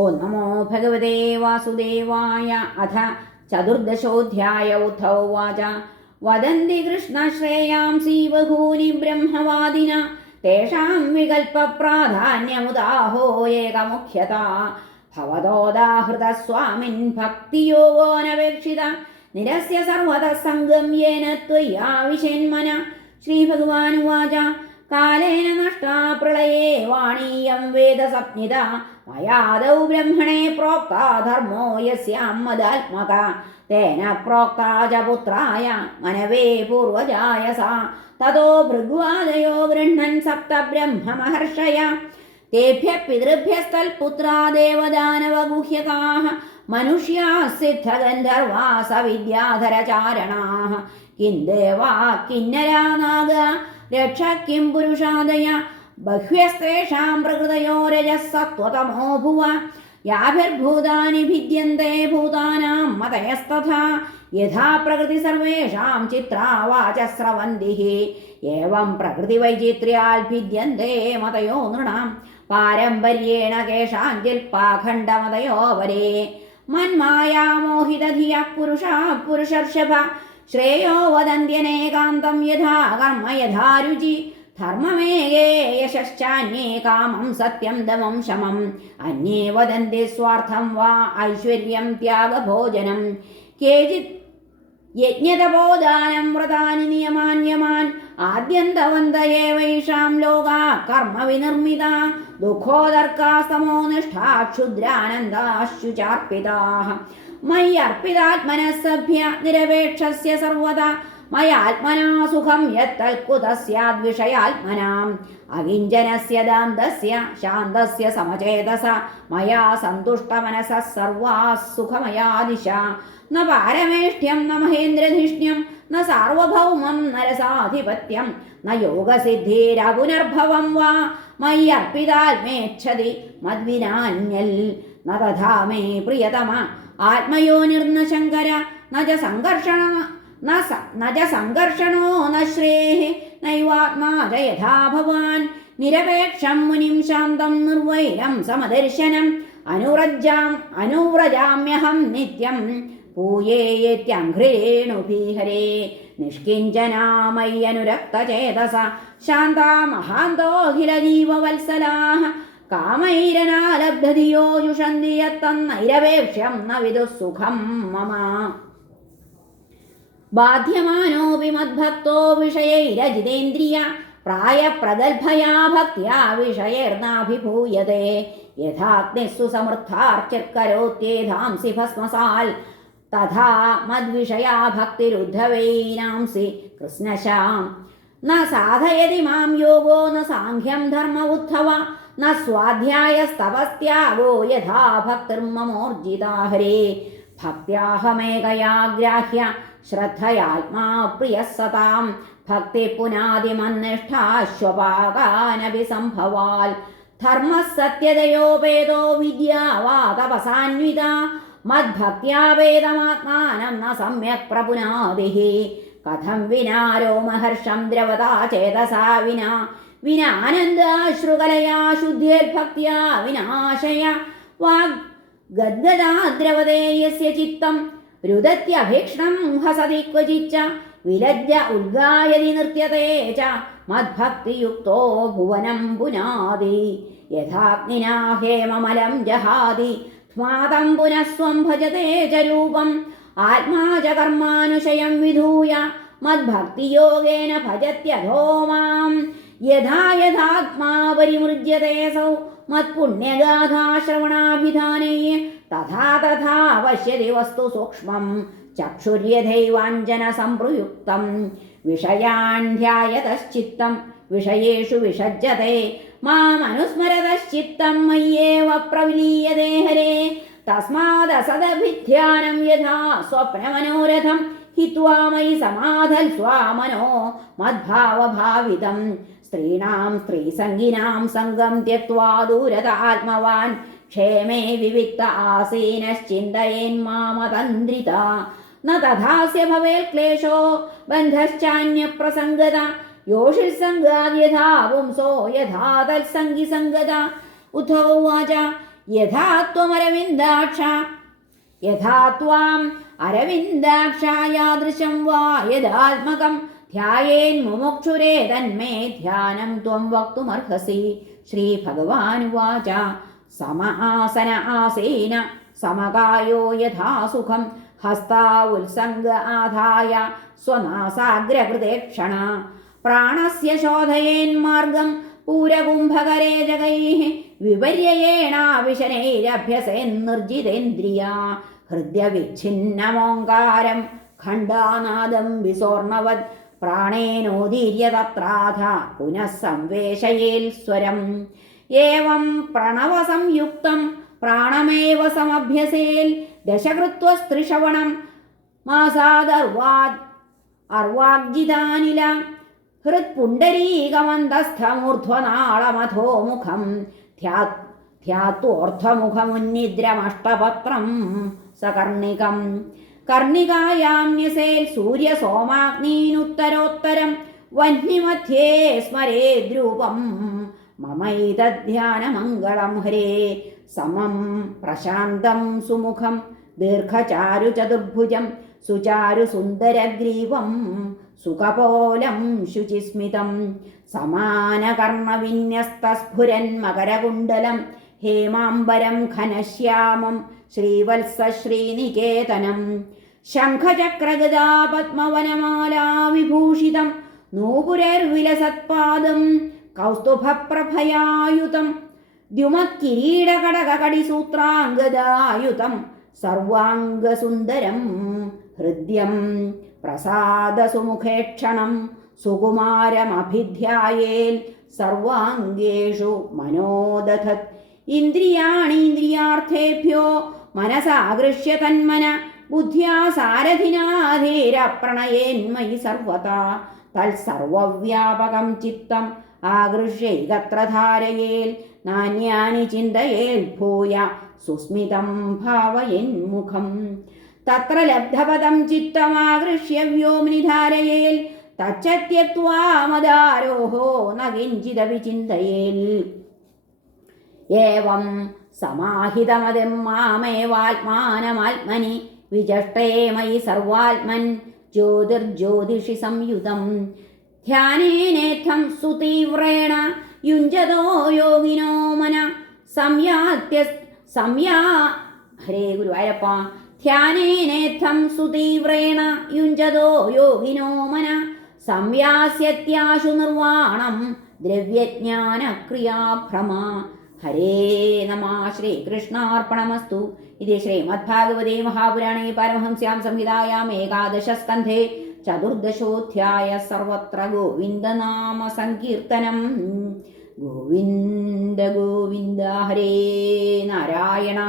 ഓം നമോ ഭഗവതേ വാസുദേവായ. അഥ ചതുർദശോധ്യായ. ഉദ്ധവ ഉവാച. വദന്തി കൃഷ്ണശ്രേയാംസി ബഹൂനി ബ്രഹ്മവാദിന തേഷാം വികൽപ്പപ്രാധാന്യമുദാഹോ ഏകമുഖ്യത ഭവതോദാഹൃതസ്വാമിൻ ഭക്തിയോഗോ നവേക്ഷിത നിരസ്യ സർവതഃ സംഗം യേന ത്വയ്യാവിശന്മന. ശ്രീഭഗവാനുവാച. കാലേന നഷ്ടാ പ്രളയേ വാണീയം വേദസപ്നിത മയാദൗ ബ്രഹ്മണേ പ്രോക്താ ധർമ്മോ യസ്യാം മദാത്മക തേന പ്രോക്താ ച പുത്രായ മനവേ പൂർവജായ സാ തതോ ഭൃഗ്വാദയോ ഗൃഹ്ണൻ സപ്ത ബ്രഹ്മമഹർഷയ തേഭ്യഃ പിതൃഭ്യസ്തൽപുത്രാ ദേവദാനവഗുഹ്യകാഃ മനുഷ്യാः സിദ്ധഗന്ധർവാ സവിദ്യാധരചാരണാः കിം ദേവാ കിന്നരാ നാഗാ രക്ഷ കിം പുരുഷാദയ ബഹ്വ്യസ്തേഷാം പ്രകൃതയോ രജഃ സത്വതമോ ഭുവ യാഭിർഭൂതാനി ഭിദ്യന്തെ ഭൂതാനാം മതയസ്തഥാ യഥാ പ്രകൃതി സർവേഷാം ചിത്രാ വാചഃ സ്രവന്തിഃ ഏവം പ്രകൃതി വൈചിത്ര്യാൽ ഭിദ്യന്തെ മതയോ നൃണാം പാരമ്പര്യേണ കേഷാഞ്ചിൽ പാഖണ്ഡമതയോ വരേ മന്മായാമോഹിതധിയഃ പുരുഷാः പുരുഷർഷഭ ശ്രേയോ വദന്ത്യനേകാന്തം യഥാ കർമ്മ യഥാ രുചി ധർമ്മമേകേ യശശ്ചാന്യേ കാമം സത്യം ദമം ശമം അന്യേ വദന്തി സ്വാർത്ഥം വാ ഐശ്വര്യം ത്യാഗഭോജനം കേചിത് യജ്ഞതപോദാനം വ്രതാനി നിയമാന്യമാൻ ആദ്യന്തവന്ത ഏവൈഷാം ലോകാ കർമ്മ വിനിർമ്മിതാ ദുഃഖോദർക്കാസ്തമോ നിഷ്ഠാ ക്ഷുദ്രാനന്ദാശുചാർപ്പിതാഃ മയ്യർപ്പിതാത്മനഃ സഭ്യ നിരപേക്ഷസ്യ സർവദാ മയാത്മനാ സുഖം യത്തൽകുതഃ സ്യാദ്വിഷയാത്മനാം അകിഞ്ചനസ്യ ദാന്തസ്യ ശാന്തസ്യ സമചേതസ മയാ സന്തുഷ്ടമനസഃ സർവാഃ സുഖമയാ ദിശ ന പാരമേഷ്ഠ്യം ന മഹേന്ദ്രധിഷ്ണ്യം ന സാർവഭൗമം നരസാധിപത്യം ന യോഗസിദ്ധിരപുനർഭവം വാ മയ്യർപ്പിതാത്മേച്ഛതി മദ്വിനാന്യൽ ന തഥാ മേ പ്രിയതമ ആത്മയോനിർന ശങ്കര ന ച സംഘർഷണോ ന ശ്രേഃ നൈവാത്മാ ച യഥാ ഭവാൻ നിരപേക്ഷം മുനിം ശാന്തം നിർവൈരം സമദർശനം അനുവ്രജാമ്യഹം നിത്യം പൂയേത്യഘ്രേണുഭിഹരേ നിഷ്കിഞ്ചനാമയ്യനുരക്തചേതസ ശാന്താ മഹാന്തോഖിലജീവവത്സലാഃ കാമൈരനാലബ്ധധിയോ യുഷന്തി യത്തന്നൈരപേക്ഷ്യം ന വിദുഃ സുഖം മമ ബാധ്യമാനോപി മദ്ഭക്തോ വിഷയൈരജിതേന്ദ്രിയ പ്രായപ്രഗൽഭയാ ഭക്ത്യാ വിഷയൈർനാഭിഭൂയതേ യഥാഗ്നിസ്സു സമൃദ്ധാർച്ചിർക്കരോത്യേധാംസി ഭസ്മസാൽ തഥാ മദ്വിഷയാ ഭക്തിരുദ്ധവൈനാംസി കൃഷ്ണശാം ന സാധയതി മാം യോഗോ ന സാഖ്യം ധർമ്മ ഉദ്ധവ ന സ്വാധ്യായസ്തപസ്ത്യാഗോ യഥാ ഭക്തിർമമോർജിതാ ഹരേ ഭക്ത്യാഹമേകയാ ഗ്രാഹ്യ ശ്രദ്ധയാത്മാ പ്രിയഃ സതാം ഭക്തി പുനാദിമന്നിഷ്ഠാശ്വപാകാനപി സംഭവാൽ ധർമ്മഃ സത്യതയോപേതോ വിദ്യാവാ തപസാന്വിത മദ്ഭക്ത്യാവേദമാത്മാനം ന സമ്യക് പ്രപുനാദിഃ കഥം വിനാ രോമഹർഷം ദ്രവതാ ചേതസാ വിനാനന്ദാശ്രുകലയാ ശുദ്ധ്യേർഭക്ത്യാ വിനാശയ വാഗ് ഗദ്ഗദാ ദ്രവതേ യസ്യ ചിത്തം രുദത്യഭീക്ഷ്ണം ഹസതി ക്വചിച്ച വിലജ്ജ ഉദ്ഗായതി നൃത്യതേ ച മദ്ഭക്തിയുക്തോ ഭുവനം പുനാതി യഥാഗ്നിനാ ഹേമമലം ജഹാതി ധ്മാതം പുനഃസ്വം ഭജതേ ച രൂപം ആത്മാ ച കർമാനുശയം വിധൂയ മദ്ഭക്തിയോഗേന ഭജത്യധോ മാം യഥാ യഥാത്മാ പരിമൃജ്യതേ സൗ മത്പുണ്യഗാഥാശ്രവണാഭിധാനേ തഥാ തഥാ പശ്യതി വസ്തു സൂക്ഷ്മം ചക്ഷുര്യഥൈവാഞ്ജന സംപ്രയുക്തം വിഷയാൻ ധ്യായതശ്ചിത്തം വിഷയേഷു വിഷജ്ജതേ മാമനുസ്മരതശ്ചിത്തം മയ്യേവ പ്രവിലീയതേ ഹരേ തസ്മാദസദഭിധ്യാനം യഥാ സ്വപ്നമനോരഥം ഹിത്വാ മയി സമാധൽ സ്വാമനോ മദ്ഭാവഭാവിതം സ്ത്രീണാം സ്ത്രീസംഗിനാം സംഗം ത്യക്ത്വാ ദൂരത ആത്മവാൻ ക്ഷേമേ വിവിക്ത ആസീനശ്ചിന്തയേന്മാമതന്ത്രിത ന തഥാസ്യ ഭവേൽ ക്ലേശോ ബന്ധശ്ചാന്യപ്രസംഗത യോഷിൽസംഗാദ്യഥാ പുംസോ യഥാ തത്സംഗി സംഗത ഉദ്ധവ ഉവാച യഥാ ത്വമരവിന്ദാക്ഷ യഥാ ത്വാം അരവിന്ദാക്ഷായാദൃശം വാ യദാത്മകം ധ്യായേൻ മുമുക്ഷുരേ തന്മേ ധ്യാനം ത്വം വക്തുമർഹസി. ശ്രീഭഗവാനുവാച സമ ആസന ആസേന സമകായോ യഥാ സുഖം ഹസ്താ ഉത്സംഗ ആധായ സ്വനാസാഗ്രകൃതേക്ഷണ പ്രാണസ്യ ശോധയേന്മാർഗം പൂരകുംഭകരേ ജഗൈഃ വിപര്യയേണാവിശനൈരഭ്യസേന്നർജിതേന്ദ്രിയ ഹൃദ്യവിച്ഛിന്നമോങ്കാരം ഖണ്ഡാനാദം വിസോർണവത് പ്രാണേനോദീര്യ തത്രാഥ പുനഃ സംവേശയേൽ സ്വരം. ഏവം പ്രണവസംയുക്തം പ്രാണമേവ സമഭ്യസേൽ ദശകൃത്വസ്ത്രിശ്രവണം മാസാദർവാദ് അർവാഗ്ജിതാനില ഹൃത്പുണ്ഡരീകമന്തസ്ഥമൂർധ്വനാളമധോമുഖം ധ്യാത്വോർധ്വമുഖമുന്നിദ്രമഷ്ടപത്രം സകർണികം കർണികായാം ന്യസേൽ സൂര്യസോമാഗ്നീനുത്തരോത്തരം വഹ്നിമധ്യേ സ്മരേദ്രൂപം മമൈതധ്യാനമംഗളം ഹരേ സമം പ്രശാന്തം സുമുഖം ദീർഘചാരുചതുർഭുജം സുചാരുസുന്ദരഗ്രീവം സുഖപോലം ശുചിസ്മിതം സമാനകർണവിന്യസ്തസ്ഫുരൻ മകരകുണ്ടലം ഹേമാംബരം ഘനശ്യാമം ശ്രീവത്സശ്രീനികേതനം ശംഖചക്രഗദാ പദ്മവനമാലാ വിഭൂഷിതം നൂപുരർവിലസത്പാദം കൗസ്തുഭപ്രഭയായുതം ദ്യുമത്കിരീടകടകടിസൂത്രാംഗദായുതം സർവാംഗസുന്ദരം ഹൃദ്യം പ്രസാദസുമുഖേക്ഷണം സുകുമാരമഭിധ്യായേൽ സർവാംഗേഷു മനോദധത് ഇന്ദ്രിയാണീന്ദ്രിയാർത്ഥേഭ്യോ മനസാഗൃഹ്യ തന്മന ബുദ്ധ്യാ സാരഥിനാധീര പ്രണയേന്മയി സർവതാ തത്സർവവ്യാപകം ചിത്തം ആഗൃഹ്യൈകത്ര ധാരയേൽ നാന്യാനി ചിന്തയേൽ ഭൂയ സുസ്മിതം ഭാവയന്മുഖം തത്ര ലബ്ധപദം ചിത്തമാഗൃഹ്യ വ്യോംനി ധാരയേൽ തച്ഛത്യക്ത്വാ മദാരോഹോ ന കിഞ്ചിദപി ചിന്തയേൽ. ഏവം സമാഹിതമതിം മാമേവാത്മാനമാത്മനി വിചഷ്ടേ മയി സർവാത്മൻ ജ്യോതിർജ്യോതിഷി സംയുതം ധ്യാനേനേത്തം സുതീവ്രേണ യുഞ്ജതോ യോഗിനോ മന ഹരേ ഗുരുവായൂരപ്പ ധ്യാനേനേത്തം സുതീവ്രേണ യുഞ്ജതോ യോഗിനോ മന സംയാസ്യത്യാശു നിർവാണം ദ്രവ്യജ്ഞാനക്രിയാഭ്രമ. ഹരേ നമഃ. ശ്രീകൃഷ്ണാർപ്പണമസ്തു. ഇതി ശ്രീമദ്ഭാഗവതേ മഹാപുരാണേ പാരമഹംസ്യാം സംഹിതായാം ഏകാദശസ്കന്ധേ ചതുർദശോധ്യായ. സർവത്ര ഗോവിന്ദനാമ സങ്കീർത്തനം. ഗോവിന്ദ ഗോവിന്ദ. ഹരേ നാരായണ.